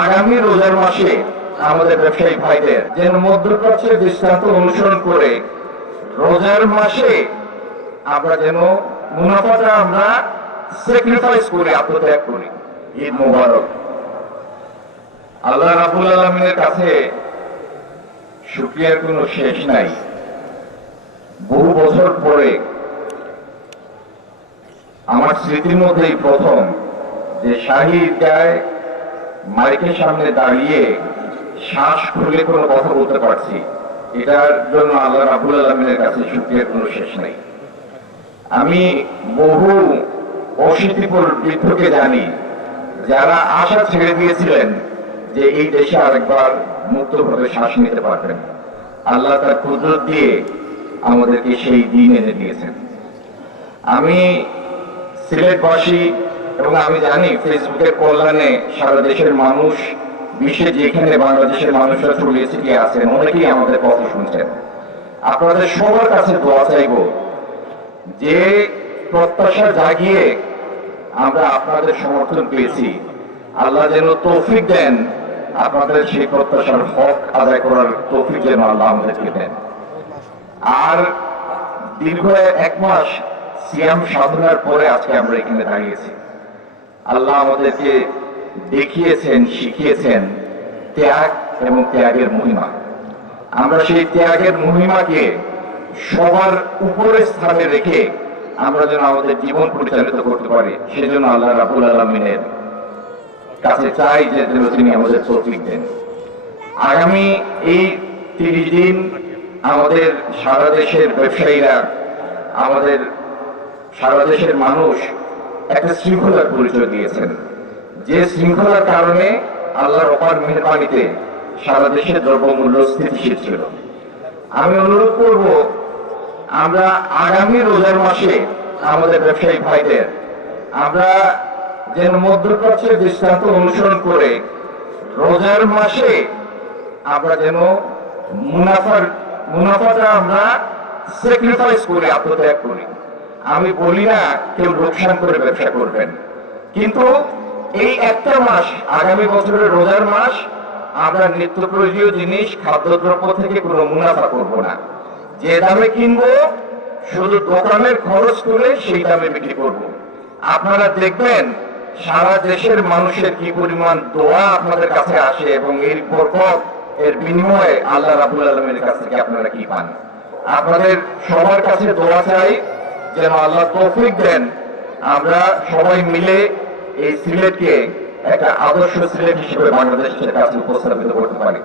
আগামী রোজার মাসে আমাদের ব্যবসায়ী ভাইদের যেন মধ্যপ্রাচ্যের দৃষ্টান্ত অনুসরণ করে রোজার মাসে আমরা যেন মুনাফাটা আমরা স্যাক্রিফাইস করি, আত্মত্যাগ করি। ঈদ মোবারক। আল্লাহ রাব্বুল আলামিনের কাছে শুকরিয়ার কোনো শেষ নাই। বহু বছর পরে আমার স্মৃতির মধ্যেই প্রথম যে শাহী ঈদগায় মাইকের সামনে দাঁড়িয়ে শ্বাস খুলে কোনো কথা বলতে পারছি, এটার জন্য আল্লাহ রাব্বুল আলামিনের কাছে শুকরিয়ার কোনো শেষ নাই। আমি বহু অশীতিপর বৃদ্ধকে জানি যারা আশা ছেড়ে দিয়েছিলেন যে এই দেশে আরেকবার মুক্তভাবে শ্বাস নিতে পারবেন। আল্লাহ তার কুদরত দিয়ে আমাদেরকে সেই দিন এনে দিয়েছেন। আমি সিলেটবাসী এবং আমি জানি ফেসবুকের কল্যাণে সারা দেশের মানুষ, বিশ্বে যেখানে বাংলাদেশের মানুষরা ছড়িয়ে ছিটিয়ে আছেন, অনেকেই আমাদের কথা শুনছেন। আপনাদের সবার কাছে দোয়া চাইব যে প্রত্যাশা জাগিয়ে আমরা আপনাদের সমর্থন পেয়েছি, আল্লাহ যেন তৌফিক দেন, আপনাদের সেই প্রত্যাশার হক আদায় করার তৌফিক যেন আল্লাহ আমাদেরকে দেন। আর দীর্ঘ 1 মাস সিয়াম সাধনার পরে আজকে আমরা এখানে দাঁড়িয়েছি। আল্লাহ আমাদেরকে দেখিয়েছেন, শিখিয়েছেন ত্যাগ এবং ত্যাগের মহিমা। আমরা সেই ত্যাগের মহিমাকে সবার উপরের স্থানে রেখে আমরা যেন আমাদের জীবন পরিচালিত করতে পারি, সেজন্য আল্লাহ রাব্বুল আলামিনের কাছে চাই যে তিনি আমাদের তৌফিক দেন। আগামী এই 30 দিন আমাদের সারা দেশের ব্যবসায়ীরা, আমাদের সারা দেশের মানুষ একটা শৃঙ্খলার পরিচয় দিয়েছেন, যে শৃঙ্খলার কারণে আল্লাহর অপার মেহেরবানিতে সারা দেশের দ্রব্যমূল্য স্থিতিশীল ছিল। আমি অনুরোধ করব আমরা আগামী রোজার মাসে আমাদের ব্যবসায়ী ভাইদের আমরা যেন মধ্যপ্রাচ্যের দৃষ্টান্ত অনুসরণ করে রোজার মাসে আমরা যেন মুনাফাটা আমরা স্যাক্রিফাইস করি, আত্মত্যাগ করি। আমি বলি না কেউ লোকসান করে ব্যবসা করবেন, কিন্তু এই একটা মাস, আগামী বছরের রোজার মাস, আমরা নিত্য প্রয়োজনীয় জিনিস, খাদ্যদ্রব্য থেকে কোনো মুনাফা করব না। যে দামে কিনবো শুধু দোকানের খরচ করে সেই দামে বিক্রি করব। আপনারা দেখবেন সারা দেশের মানুষের কি পরিমাণ দোয়া আপনাদের কাছে আসে এবং এর বরকত, এর বিনিময়ে আল্লাহ রাব্বুল আলামিনের কাছ থেকে আপনারা কি পান। আপনাদের সবার কাছে দোয়া চাই যেন আল্লাহ তৌফিক দেন, আমরা সবাই মিলে এই সিলেটকে একটা আদর্শ সিলেট হিসেবে বাংলাদেশের কাছে উপস্থাপিত করতে পারি।